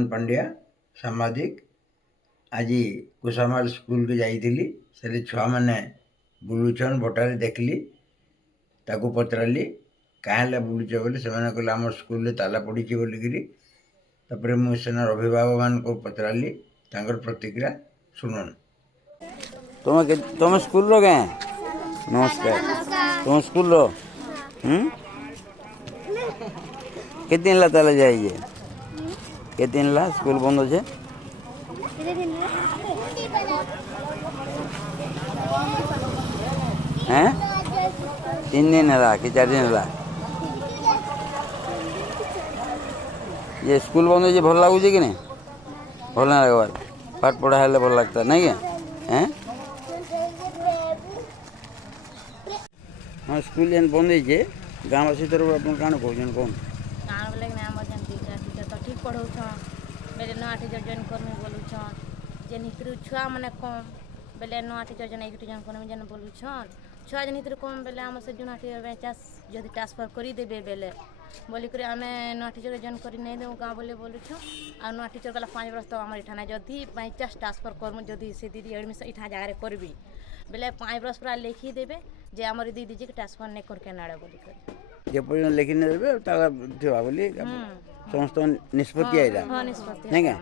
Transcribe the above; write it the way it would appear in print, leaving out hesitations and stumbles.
मोहन पांड्या सामाजिक। आज कुसामाल स्कूल के जाइली से छुआ मैंने बुलुचन भोटारे देखली ताकू पचराली क्या बुलुच बोले से कहले आम स्कूल ताला पड़ी बोलिकी तापर मुझे अभिभावक मान को पचराली प्रतिक्रिया शुणन। तुम स्कूल रो गए? नमस्कार। तुम स्कूल रो कितने दिन ला ताला जाइए? कितने दिन ला स्कूल बंद हो? हैं 3 दिन है कि 4 दिन है? ये स्कूल बंद हो भल लगुच कि नहीं? भल ना लगवार पाठ पढ़ा है भल लगता नहीं क्या? हैं हाँ स्कूल जेन बंद है गाँववासी तरफ आप कौन कौन कौन गाँव बोले टीचर तो ठीक पढ़ाऊन बेले नुआ टीचर जॉइन करमी बोलुछन जेन हितरु छुआ मैंने कम बेले नुआ टीचर जन एक जॉइन करमी जेन बोलुछन छुआ जन हितरु कम बेले आम से जुना टीचर चाष जदि ट्रांसफर करदेवे बेले बोलिक आम नुआ टीचर जॉइन कर नहीं देव गाँव बोले बोलुछन आ नुआ टीचर गला 5 वर्ष तो आम इठाना जदि बाई चाष ट्रांसफर करमु जदि से दीदी एडमिशन इठा जगह करबी बेले 5 वर्ष पूरा लिखी देवे जे आम दीदी जी के ट्रांसफर नहीं करके नाड़े बोलिक जे पर्यटन लिखी नहीं देवे बोली समस्त निष्पत्ति आई नहीं क्या?